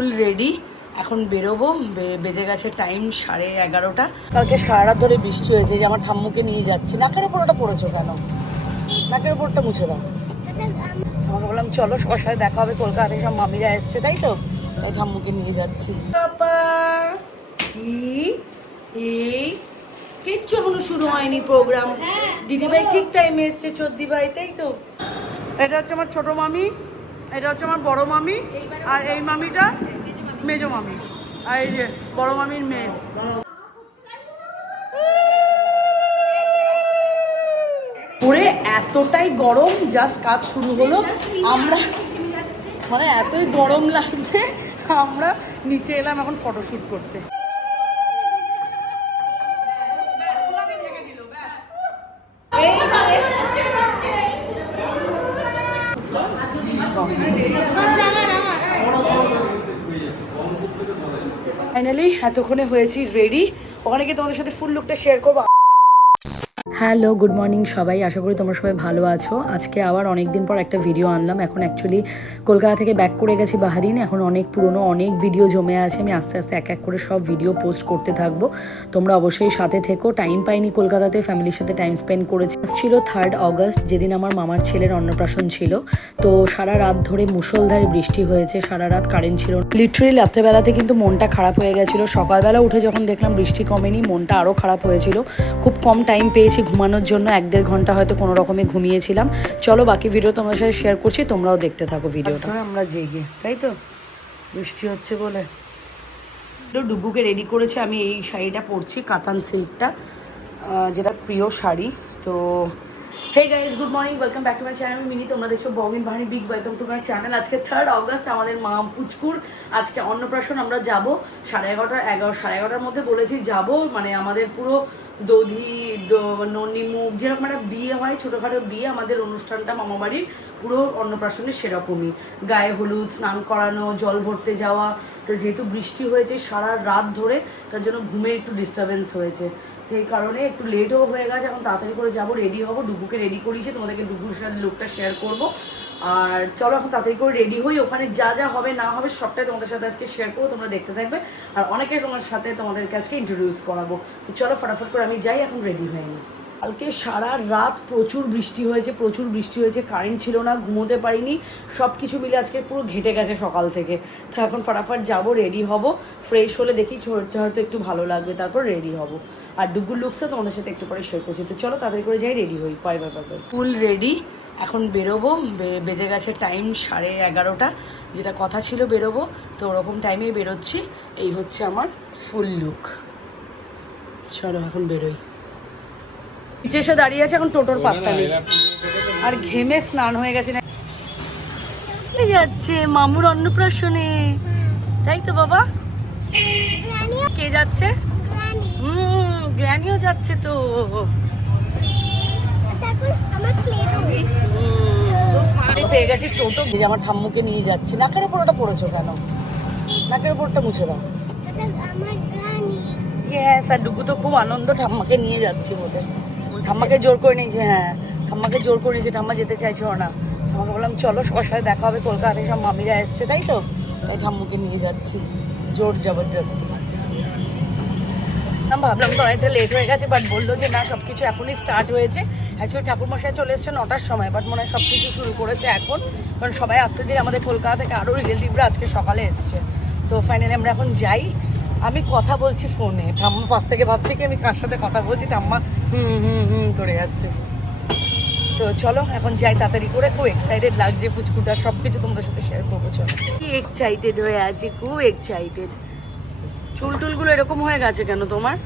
ফুল ready এখন বেরোবো বেজে গেছে টাইম সাড়ে এগারোটা। কালকে সারা রাত ধরে বৃষ্টি হয়েছে যে আমার ঠাম্মুকে নিয়ে যাচ্ছি। নাকের ওপর ওটা পড়েছো কেন? নাকের ওপরটা মুছে দাও। আমাকে বললাম চলো সবার সাথে দেখা হবে কলকাতায় সব মামিরা এসছে তাই তো? তাই ঠাম্মুকে নিয়ে যাচ্ছি। কিচ্ছু এখনও শুরু হয়নি প্রোগ্রাম দিদিভাই ঠিক টাইমে এসছে চোদ্দি ভাই তাই তো? এটা হচ্ছে আমার ছোট মামি। এটা হচ্ছে আমার বড় মামি আর এই মামিটা মেজো মামি। আর এই যে বড় মামির মেয়ে। পুরে এতটাই গরম জাস্ট কাজ শুরু হলো। আমরা মানে এতই গরম লাগছে, আমরা নিচে এলাম এখন ফটোশ্যুট করতে ফাইনালি এতক্ষণে হয়েছি রেডি ওখানে গিয়ে তোমাদের সাথে ফুল লুকটা শেয়ার করব। হ্যালো, গুড মর্নিং সবাই। আশা করি তোমরা সবাই ভালো আছো। আজকে আবার অনেক দিন পর একটা ভিডিও আনলাম। এখন অ্যাকচুয়ালি কলকাতা থেকে ব্যাক করে গেছি বাহারিন। এখন অনেক পুরনো, অনেক ভিডিও জমে আছে। আমি আস্তে আস্তে এক এক করে সব ভিডিও পোস্ট করতে থাকব। তোমরা অবশ্যই সাথে থেকো। টাইম পাইনি কলকাতাতে। ফ্যামিলির সাথে টাইম স্পেন্ড করেছি। ছিল থার্ড অগস্ট যেদিন আমার মামার ছেলের অন্নপ্রাশন ছিল। তো সারা রাত ধরে মুষলধারে বৃষ্টি হয়েছে। সারা রাত কারেন্ট ছিল লিটারেলি রাত্রেবেলাতে কিন্তু মনটা খারাপ হয়ে গেছিল। সকালবেলা উঠে যখন দেখলাম বৃষ্টি কমেনি, মনটা আরও খারাপ হয়েছিল। খুব কম টাইম পেয়েছি ঘুমানোর জন্য এক দেড় ঘণ্টা হয়তো কোনো রকমে ঘুমিয়েছিলাম। চলো বাকি ভিডিও তোমাদের সাথে শেয়ার করছি, তোমরাও দেখতে থাকো ভিডিওটা আমরা জেগে, তাই তো? বৃষ্টি হচ্ছে বলে। ডুবুকে রেডি করেছে, আমি এই শাড়িটা পরছি, কাতান সিল্কটা যেটা প্রিয় শাড়ি। তো hey guys good morning welcome back to my channel Mini তোমরা দেখছ বমিন বাহিনী big welcome to my channel আজকে থার্ড অগস্ট আমাদের মা পুচকুর আজকে অন্নপ্রাশন আমরা যাব সাড়ে এগারোটা, এগারো, সাড়ে এগারোটার মধ্যে বলেছি যাব। মানে আমাদের পুরো দধি ননিমুখ যেরকম একটা বিয়ে হয়, ছোটোখাটো বিয়ে, আমাদের অনুষ্ঠানটা মামাবাড়ির পুরো অন্নপ্রাশনের সেরকমই। গায়ে হলুদ, স্নান করানো, জল ভরতে যাওয়া। তো যেহেতু বৃষ্টি হয়েছে সারা রাত ধরে, তার জন্য ঘুমের একটু ডিস্টারবেন্স হয়েছে। এই কারণে একটু লেটও হয়ে গেছে, এখন তাড়াতাড়ি করে যাব রেডি হব, ডুবুকে রেডি করিয়েছে তোমাদেরকে ডুবুর সাথে লুকটা শেয়ার করব। আর চলো এখন তাড়াতাড়ি করে রেডি হই, ওখানে যা যা হবে না হবে সবটাই তোমাদের সাথে আজকে শেয়ার করব, তোমরা দেখতে থাকবে। আর অনেকে তোমার সাথে তোমাদের আজকে ইন্ট্রোডিউস করাবো। তো চলো ফটাফট করে আমি যাই, এখন রেডি হয়ে নিই। কালকে সারা রাত প্রচুর বৃষ্টি হয়েছে, প্রচুর বৃষ্টি হয়েছে কারেন্ট ছিল না, ঘুমোতে পারিনি সব কিছু মিলে আজকে পুরো ঘেটে গেছে সকাল থেকে। তো এখন ফটাফট যাব রেডি হব ফ্রেশ হলে দেখি চড়তে হয়তো একটু ভালো লাগবে, তারপর রেডি হব। আর ডুগুর লুকসও তোমাদের সাথে একটু পরে শেয়ার করছি। তো চলো তাড়াতাড়ি করে যাই রেডি হই কয় ব্যাপার ফুল রেডি এখন বেরোবো বেজে গেছে টাইম সাড়ে এগারোটা, যেটা কথা ছিল বেরোবো, তো ওরকম টাইমেই বেরোচ্ছি, এই হচ্ছে আমার ফুল লুক চলো এখন বেরোই। নিচে এসে দাঁড়িয়ে আছে এখন টোটোর পাত্তা নেই। আর ঘেমে স্নান হয়ে গেছে। না কে যাচ্ছে মামুর অন্নপ্রাশনে। তাই তো বাবা? কে যাচ্ছে? হুম গ্র্যানিও যাচ্ছে তো। আমি পেয়ে গেছি টোটো। যে আমার ঠাম্মুকে নিয়ে যাচ্ছি। নাকের ওপর ওটা পড়েছো কেন? নাকের ওপরটা মুছে দাও। ইয়েস আর ডুগু তো খুব আনন্দ ঠাম্মাকে নিয়ে যাচ্ছি বলে। ঠাম্মাকে জোর করে নিয়েছে হ্যাঁ। ঠাম্মাকে জোর করে নিয়েছে, ঠাম্মা যেতে চাইছিল না। ঠাম্মাকে বললাম, চলো, সবার সাথে দেখা হবে কলকাতায় সব মামিরা এসছে, তাই তো? তাই ঠাম্মুকে নিয়ে যাচ্ছি, জোর জবরদস্তি। ভাবলাম, তো অনেকটা লেট হয়ে গেছে বাট বলল যে, না সব কিছু এখনই স্টার্ট হয়েছে। অ্যাকচুয়ালি ঠাকুরমশাই চলে এসছে নটার সময় বাট মনে হয় সব কিছু শুরু করেছে এখন। কারণ সবাই আসতে দিয়ে আমাদের কলকাতা থেকে আরও রিলেটিভরা আজকে সকালে এসছে। তো ফাইনালি আমরা এখন যাই। আমি কথা বলছি ফোনে। ঠাম্মা পাশ থেকে ভাবছে কি আমি কার সাথে কথা বলছি? ঠাম্মা হুম হুম হুম করে যাচ্ছে। তো চলো, এখন যাই তাড়াতাড়ি করে। খুব এক্সাইটেড লাগছে পুচকুটা। সব কিছু তোমাদের সাথে শেয়ার করব, চলো। কি এক্সাইটেড হয়ে আছে, খুব এক্সাইটেড চুল টুলগুলো এরকম হয়ে গেছে কেন তোমার?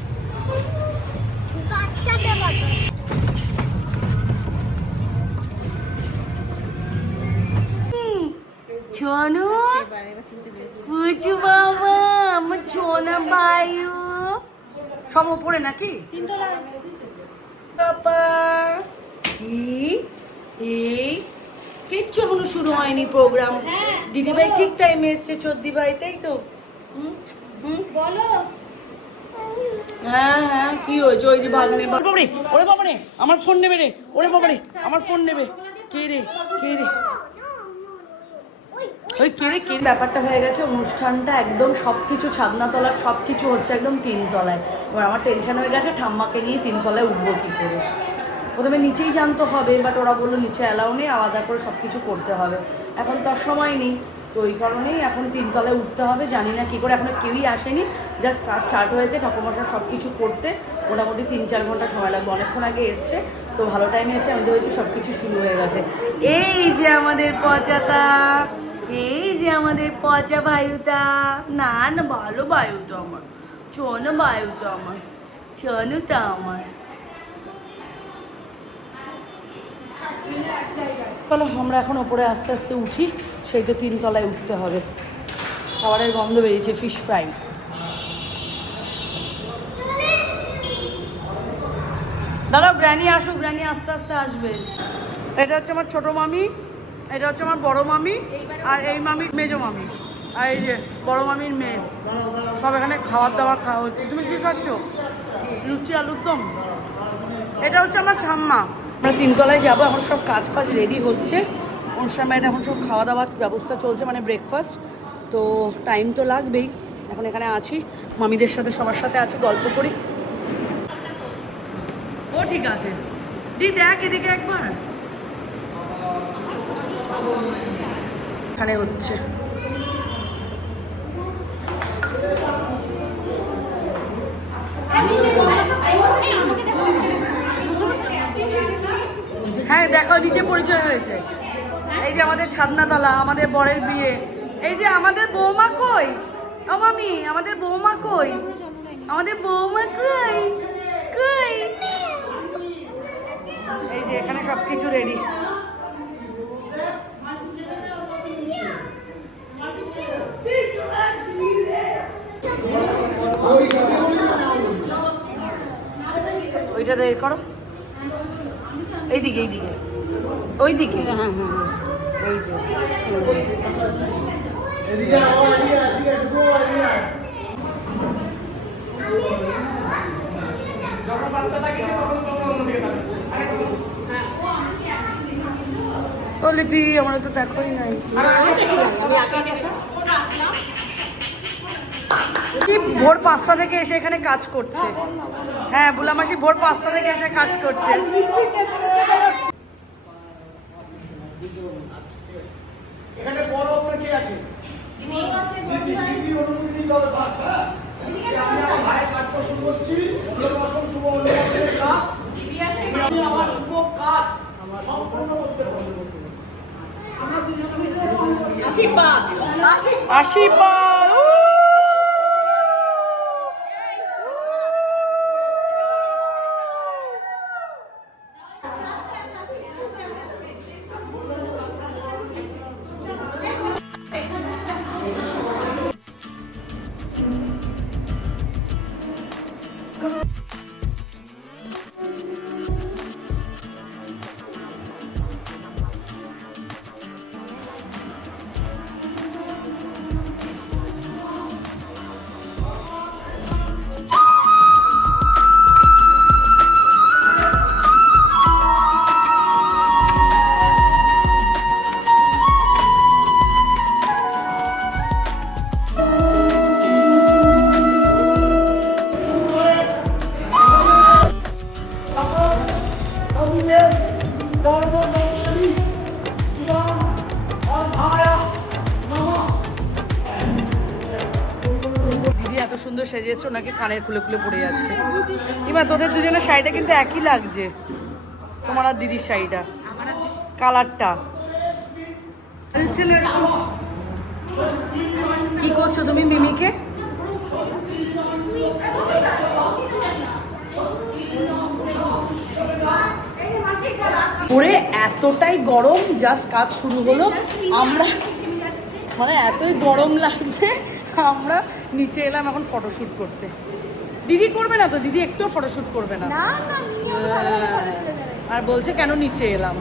ছোনু পুচু বাবা আমার ছোনা বায়ু। সব ওপরে নাকি? বাবা এই এই কিচ্ছু এখনও শুরু হয়নি প্রোগ্রাম দিদিভাই ঠিক টাইমে এসছে চোদ্দি ভাই তাই তো? হুম? হুম? বলো। হ্যাঁ হ্যাঁ কি হয়েছে? ওই যে ভাগ্নে বাবারে ওরে বাবারে আমার ফোন নেবে রে ওরে বাবারে আমার ফোন নেবে। কে রে কে রে? ওই কেড়ে কেড়ে ব্যাপারটা হয়ে গেছে? অনুষ্ঠানটা একদম সব কিছু ছাদনাতলার সব কিছু হচ্ছে একদম তিনতলায় এবার আমার টেনশন হয়ে গেছে, ঠাম্মাকে নিয়ে তিনতলায় উঠবো কী করে? প্রথমে নিচেই জানতে হবে বাট ওরা বলল নিচে অ্যালাউ নেই, আলাদা করে সব কিছু করতে হবে। এখন তো আর সময় নেই, তো ওই কারণেই এখন তিনতলায় উঠতে হবে, জানি না কী করে, এখনও কেউই আসেনি। জাস্ট কাজ স্টার্ট হয়েছে, ঠাকুরমশাই সব কিছু করতে। মোটামুটি তিন চার ঘণ্টা সময় লাগবে, অনেকক্ষণ আগে এসছে, তো ভালো টাইমে এসে আমি হয়েছে সব কিছু শুরু হয়ে গেছে। এই যে আমাদের পচাতা এই যে আমাদের পচা বায়ুটা। না না ভালো বায়ুটা আমার। চনো বায়ুটা আমার। চনুটা আমার। চলো আমরা এখন ওপরে আস্তে আস্তে উঠি সেই তো তিনতলায় উঠতে হবে। খাবারের গন্ধ বেরিয়েছে ফিশ ফ্রাই দাঁড়াও গ্র্যানি আসুক গ্র্যানি আস্তে আস্তে আসবে। এটা হচ্ছে আমার ছোট মামি। এটা হচ্ছে আমার বড় মামি আর এই মামি মেজো মামি। আর এই যে বড় মামির মেয়ে। সব এখানে খাবার দাবার খাওয়া হচ্ছে। তুমি কি খাচ্ছ? লুচি আলুর দম? এটা হচ্ছে আমার ঠাম্মা। আমরা তিনতলায় যাব, এখন সব কাজ ফাজ রেডি হচ্ছে। অনুষ্ঠান বাড়িতে এখন সব খাওয়া দাওয়ার ব্যবস্থা চলছে মানে ব্রেকফাস্ট তো টাইম তো লাগবেই। এখন এখানে আছি। মামিদের সাথে সবার সাথে আছি, গল্প করি। ও ঠিক আছে। দি দেখ এদিকে একবার। এখানে হচ্ছে। হ্যাঁ দেখো, নিচে পরিচয় হয়েছে। এই যে আমাদের ছাদনাতলা, আমাদের বরের বিয়ে। এই যে আমাদের বৌমা কই? মামি, আমাদের বৌমা কই? আমাদের বৌমা কই? কই? এই যে এখানে সব কিছু রেডি ওইটা বের করো। এইদিকে এইদিকে। ওইদিকে। হ্যাঁ হ্যাঁ হ্যাঁ। এই যে ও লিপি, আমরা তো দেখোই নাই। কি ভোর পাঁচটা থেকে এসে এখানে কাজ করছে? হ্যাঁ বুলামাসি ভোর পাঁচটা থেকে এসে কাজ করছে। এখানে বড় আপনার কে আছে? দিদি দিদি অনুমতি নিতে হবে বাস হ্যাঁ? আমি আমার ভাইয়ের কাজটা শুরু করছি। অন্নপ্রাশন শুভ অন্নপ্রাশনের কাজ আমি আমার শুভ কাজ সম্পূর্ণ করতে পারব। আশীর্বাদ। উ! কানের খুলে খুলে পড়ে যাচ্ছে। ইমা তোদের দুজনের শাড়িটা কিন্তু একই লাগছে। তোমার আর দিদির শাড়িটা। কালারটা। কি করছ তুমি মিমিকে? এতটাই গরম জাস্ট কাজ শুরু হলো। আমরা মানে এতই গরম লাগছে, আমরা নিচে এলাম এখন ফটোশ্যুট করতে। দিদি করবে না তো? দিদি একটুও ফটোশ্যুট করবে না। আর বলছে কেন নিচে এলাম?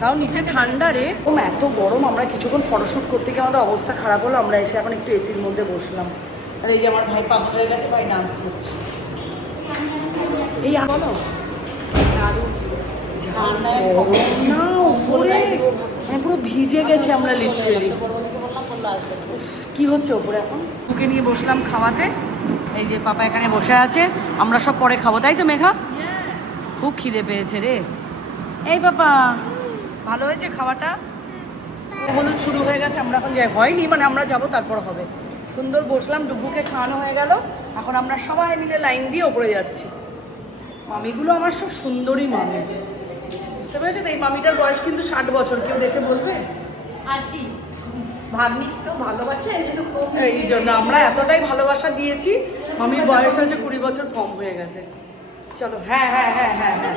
তাও নিচে ঠান্ডা রে। ও এত গরম আমরা কিছুক্ষণ ফটোশ্যুট করতে গিয়ে আমাদের অবস্থা খারাপ হলো আমরা এসে এখন একটু এসির মধ্যে বসলাম। আর এই যে আমার ভাই পাপ হয়ে গেছে ভাই ডান্স করছে। এই বলো। মানে পুরো ভিজে গেছে আমরা লিটারেলি উফ, কি হচ্ছে ওপরে এখন? বুকে নিয়ে বসলাম খাওয়াতে। এই যে পাপা এখানে বসে আছে আমরা সব পরে খাব তাই তো মেঘা? খুব খিদে পেয়েছে রে। এই পাপা ভালো হয়েছে খাওয়াটা? হলুদ শুরু হয়ে গেছে আমরা এখন যাই। হয়নি মানে আমরা যাব তারপর হবে। সুন্দর বসলাম ডুগুকে খাওয়ানো হয়ে গেল। এখন আমরা সবাই মিলে লাইন দিয়ে ওপরে যাচ্ছি। মামিগুলো আমার সব সুন্দরী মামি। বুঝতে পেরেছেন এই মামিটার বয়স কিন্তু ষাট বছর কেউ দেখে বলবে? হাসি ভাগ্নি তো ভালোবাসা এই জন্য কম এই জন্য আমরা এতটাই ভালোবাসা দিয়েছি মামির বয়স হয়েছে কুড়ি বছর কম হয়ে গেছে। চলো হ্যাঁ হ্যাঁ হ্যাঁ হ্যাঁ হ্যাঁ।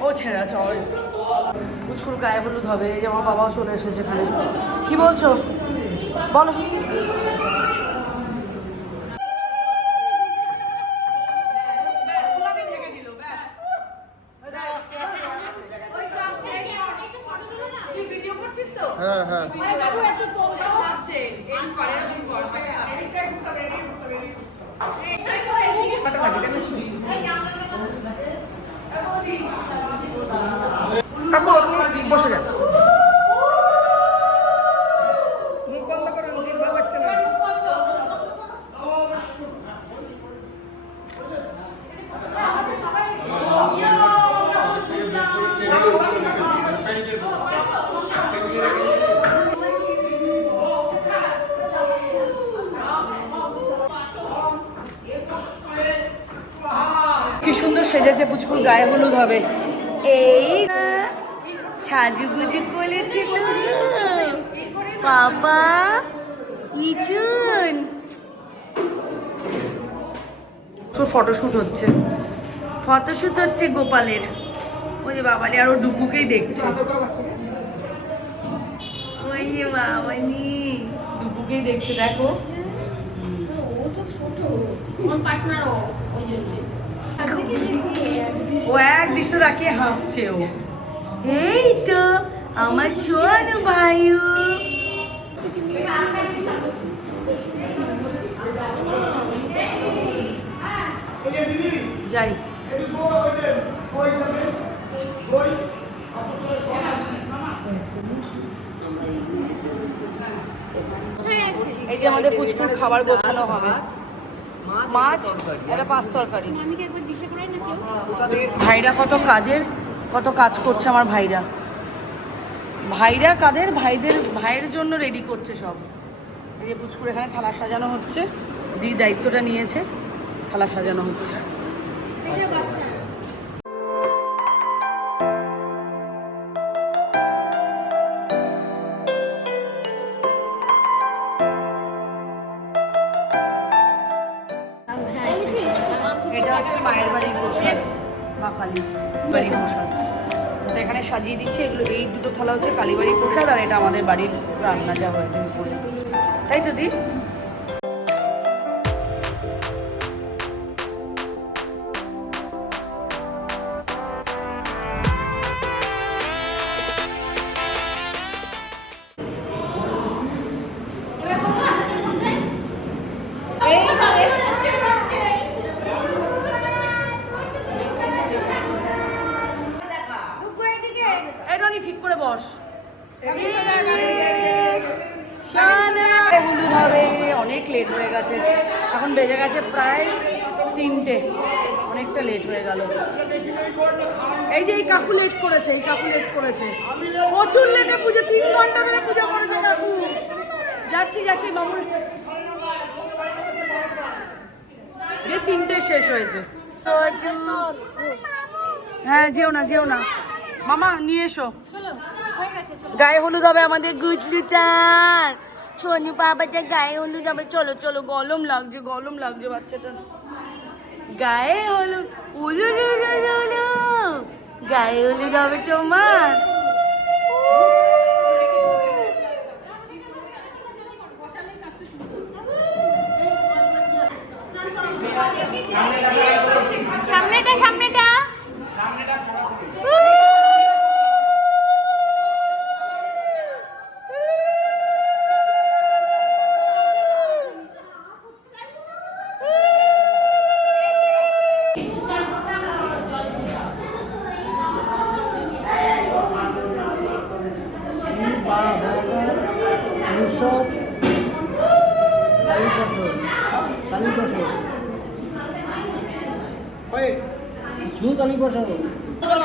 ও ছেড়ে আছে ওই উচকুল গায়ে হলুদ হবে এই যে আমার বাবাও চলে এসেছে এখানে। কি বলছো? বলো। কাকু আপনি বসে যান। গায়ে হলুদ হবে। এই সাজুগুজু করেছে তো। পাপা ইচুন। তো ফটোশুট হচ্ছে। ফটোশুট হচ্ছে গোপালের। ওই যে বাবালি আর ও ডুবুকেই দেখছে। ওই যে বাবানি ডুবুকেই দেখছে দেখো। ও এক দৃশ্য রাখিয়ে হাসছে ও। এই তো আমার সোনু ভাইও। এই যাই। এই যে আমাদের পুচকুর খাবার গোছানো হবে। মাছ এটা পাঁচ তরকারি। মামিকে একবার দিশে করাই না কেউ কোথা থেকে ভাইরা কত কাজের কত কাজ করছে আমার ভাইরা। ভাইরা কাদের? ভাইদের ভাইয়ের জন্য রেডি করছে সব। এই যে পুচকুর এখানে থালা সাজানো হচ্ছে। দি দায়িত্বটা নিয়েছে থালা সাজানো হচ্ছে। হচ্ছে মায়ের বাড়ির প্রসাদ মা কালী বাড়ির প্রসাদ এখানে সাজিয়ে দিচ্ছে, এগুলো এই দুটো থালা হচ্ছে কালীবাড়ির প্রসাদ আর এটা আমাদের বাড়ির রান্না যা হয়েছে উপরে তাই তো দি এই রনি ঠিক করে বস। হলুদ হবে অনেক লেট হয়ে গেছে। এখন বেজে গেছে প্রায় তিনটে অনেকটা লেট হয়ে গেল। এই যে এই কাকু লেট করেছে এই কাকু লেট করেছে। প্রচুর লেটে পুজো তিন ঘণ্টা ধরে পুজো করেছে কাকু। যাচ্ছি যাচ্ছি বাবুর যে তিনটে শেষ হয়েছে। হ্যাঁ যেও না যেও না। মামা নিয়ে এসো। গায়ে হলুদ হবে আমাদের গুজলুটার সোনু বাবাটা গায়ে হলুদ হবে। চলো চলো গলম লাগছে গলম লাগছে বাচ্চাটা গায়ে হলুদ উলু। গায়ে হলুদ হবে তোমার।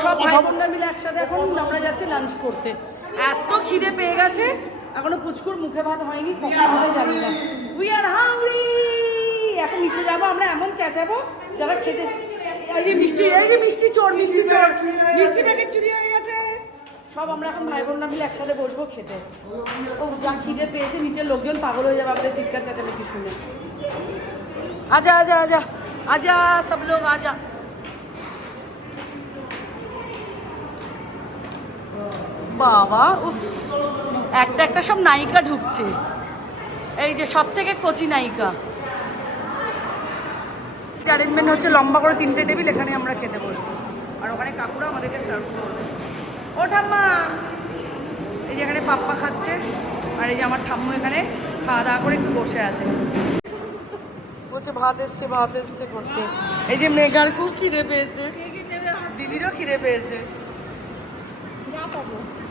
সব ভাই বোনরা মিলে একসাথে এখন আমরা যাচ্ছি লাঞ্চ করতে। এত খিদে পেয়ে গেছে, এখনও পুচকুর মুখে ভাত হয়নি, কখন হবে জানি না। উই আর হাংরি এখন নিচে যাব, আমরা এমন চেঁচাবো, যারা খেতে এই যে মিষ্টি, এই যে মিষ্টি চোর মিষ্টি চোর। মিষ্টি প্যাকেট চুরি হয়ে সব আমরা এখন ভাই বোনরা মিলে একসাথে বসবো খেতে। ও যা খিদে পেয়েছে, নিচের লোকজন পাগল হয়ে যাবে আমাদের চিৎকার চেঁচামেচি শুনে। আজা আজা আজা আজা, সব লোক আজা। বাবা, উফ, একটা একটা সব নায়িকা ঢুকছে। এই যে সব থেকে কচি নায়িকা। অ্যারেঞ্জমেন্ট হচ্ছে লম্বা করে তিনটে টেবিল, এখানে আমরা খেতে বসবো। আর ওখানে কাকুরা আমাদেরকে সার্ভ করবে। ও ঠাম্মা এই যে এখানে পাপ্পা খাচ্ছে আর এই যে আমার ঠাম্মু এখানে খাওয়া দাওয়া করে একটু বসে আছে। বলছে ভাত এসছে ভাত এসছে করছে। এই যে মেঘার খুব খিদে পেয়েছে। দিদিরও খিদে পেয়েছে।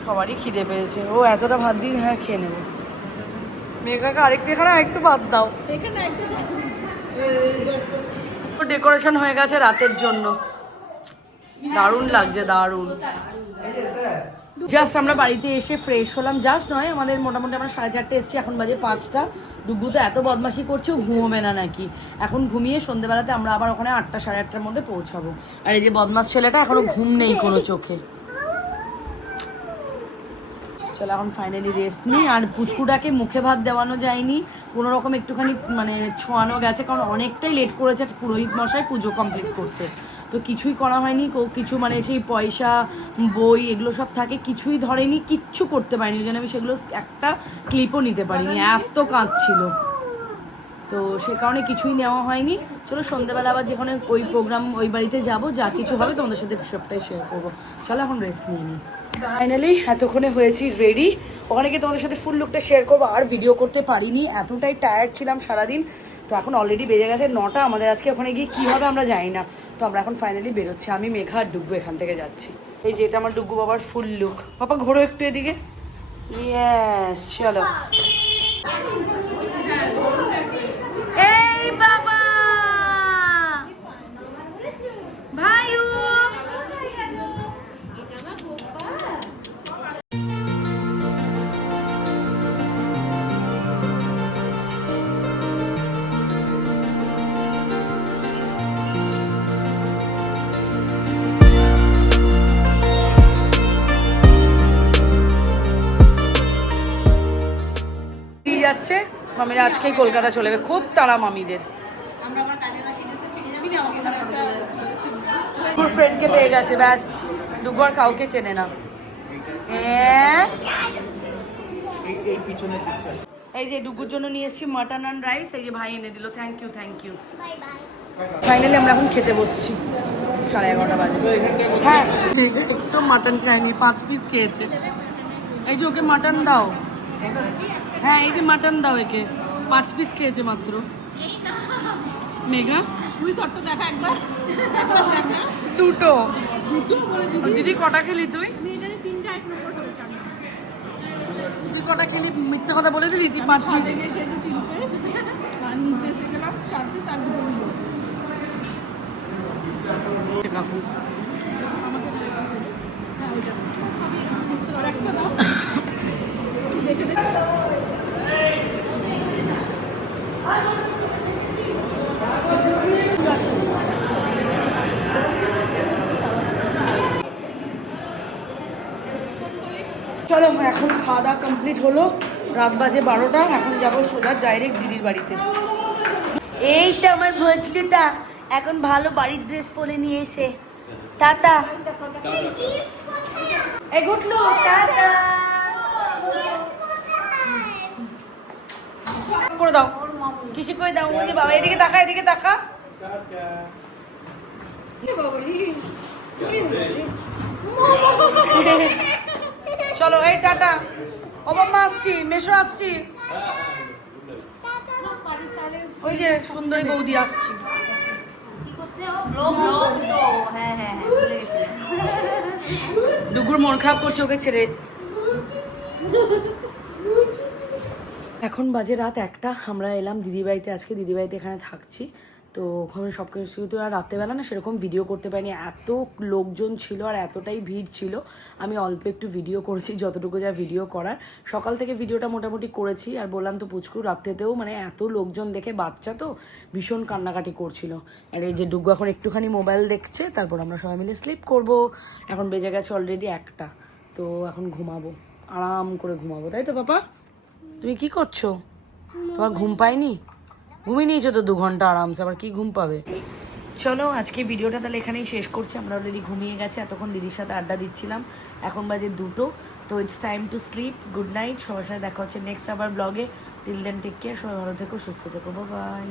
সবারই খিদে পেয়েছে। ও এতটা ভাত দিন হ্যাঁ খেয়ে নেব। মেঘাকে আরেকটু এখানে একটু ভাত দাও। ডেকোরেশন হয়ে গেছে রাতের জন্য। দারুণ লাগছে দারুণ। জাস্ট আমরা বাড়িতে এসে ফ্রেশ হলাম। জাস্ট নয়, আমাদের মোটামুটি আমরা সাড়ে চারটে এসেছি, এখন বাজে পাঁচটা। ডুগু তো এত বদমাশি করছে ঘুমোবে না নাকি? এখন ঘুমিয়ে সন্ধ্যেবেলাতে আমরা আবার ওখানে আটটা, সাড়ে আটটার মধ্যে পৌঁছাবো। আর এই যে বদমাস ছেলেটা, এখনও ঘুম নেই কোনো চোখে। চলো, এখন ফাইনালি রেস্ট নিই। আর পুচকুটাকে মুখে ভাত দেওয়ানো যায়নি। কোনো রকম একটুখানি মানে ছোঁয়ানো গেছে, কারণ অনেকটাই লেট করেছে, পুরোহিত মশাই পুজো কমপ্লিট করতে। তো কিছুই করা হয়নি কো- কিছু মানে সেই পয়সা বই এগুলো সব থাকে কিছুই ধরেনি কিচ্ছু করতে পারিনি ওই জন্য আমি সেগুলো একটা ক্লিপও নিতে পারিনি এত কাঁদছিল। তো সে কারণে কিছুই নেওয়া হয়নি। চলো সন্ধ্যেবেলা আবার যেখানে ওই প্রোগ্রাম ওই বাড়িতে যাব যা কিছু হবে তোমাদের সাথে সবটাই শেয়ার করব। চলো এখন রেস্ট নিয়ে নিই ফাইনালি এতক্ষণে হয়েছি রেডি ওখানে গিয়ে তোমাদের সাথে ফুল লুকটা শেয়ার করব আর ভিডিও করতে পারিনি এতটাই টায়ার্ড ছিলাম সারাদিন। তো এখন অলরেডি বেজে গেছে নটা, আমাদের আজকে ওখানে গিয়ে কী হবে আমরা জানি না। তো আমরা এখন ফাইনালি বেরোচ্ছি, আমি, মেঘা আর ডুব্বু এখান থেকে যাচ্ছি। এই যে এটা আমার ডুব্বু বাবার ফুল লুক পাপা, ঘোরো একটু এদিকে। ইয়েস চলো। এই বাবা! মামিরা আজকেই কলকাতা চলে যাবে। খুব তাড়া মামিদের। ফ্রেন্ডকে পেয়ে গেছে, ব্যাস। আর কাউকে চেনে না। এই যে ডুগুর জন্য নিয়ে এসেছি মাটন অ্যান্ড রাইস এই যে ভাই এনে দিল। Thank you thank you finally আমরা এখন খেতে বসছি। সাড়ে এগারোটা বাজে। হ্যাঁ। একটু মাটন খাইনি, পাঁচ পিস খেয়েছে। এই যে ওকে মাটন দাও। হ্যাঁ এই যে মাটন দাও একে। পাঁচ পিস খেয়েছে মাত্র। মেঘা? তুই তোরটা দেখা একবার দুটো। দুটো বলে দিদি কটা খেলি তুই? তুই কটা খেলি? মিথ্যা কথা বলে দিলি তুই পাঁচ ছাদে গিয়ে খেয়েছি তিন পিস আর নিচে এসে গেলাম চার পিস আর দুটো কাকু আমাকে হ্যাঁ ওইটা সবই আর একটা দাও দেখে দেখে চলো এখন খাওয়া দাওয়া কমপ্লিট হলো। রাত বাজে বারোটা এখন যাব সোজা ডাইরেক্ট দিদির বাড়িতে। এই তো আমার ভজলিতা এখন ভালো বাড়ির ড্রেস পরে নিয়ে এসে। টাটা। এই গুটলু টাটা। করে দাও। কিসে করে দাও। ওই বাবা এদিকে তাকা এদিকে তাকা। চলো এই টাটা। বাবা আসছি মেশো আসছি। ওই যে সুন্দরী বৌদি আসছি। হ্যাঁ হ্যাঁ হ্যাঁ ডুগুর মন খারাপ করছে ওকে ছেড়ে। এখন বাজে রাত একটা আমরা এলাম দিদিবাড়িতে আজকে দিদিবাড়িতে এখানে থাকছি। তো ওখানে সব কিছু তো আর রাত্রেবেলা না সেরকম ভিডিও করতে পারিনি। এত লোকজন ছিল আর এতটাই ভিড় ছিল, আমি অল্প একটু ভিডিও করেছি, যতটুকু যা ভিডিও করার। সকাল থেকে ভিডিওটা মোটামুটি করেছি, আর বললাম তো পুচকু, রাত্রেতেও মানে এত লোকজন দেখে বাচ্চা তো ভীষণ কান্নাকাটি করছিল। আর এই যে ডুগু এখন একটুখানি মোবাইল দেখছে, তারপর আমরা সবাই মিলে স্লিপ করব। এখন বেজে গেছে অলরেডি একটা, তো এখন ঘুমাবো। আরাম করে ঘুমাবো, তাই তো পাপা তুমি কি করছ? তোমার ঘুম পায়নি? ঘুমিয়ে নিয়েছো তো দু ঘণ্টা আরামসে, আবার কি ঘুম পাবে? চলো, আজকে ভিডিওটা তাহলে এখানেই শেষ করছি। আমরা অলরেডি ঘুমিয়ে গেছে, এতক্ষণ দিদির সাথে আড্ডা দিচ্ছিলাম। এখন বাজে দুটো, তো it's time to sleep good night সবার সাথে দেখা হচ্ছে নেক্সট আবার ব্লগে টিল দেন টেক কেয়ার সবাই ভালো থেকো, সুস্থ থেকো বাই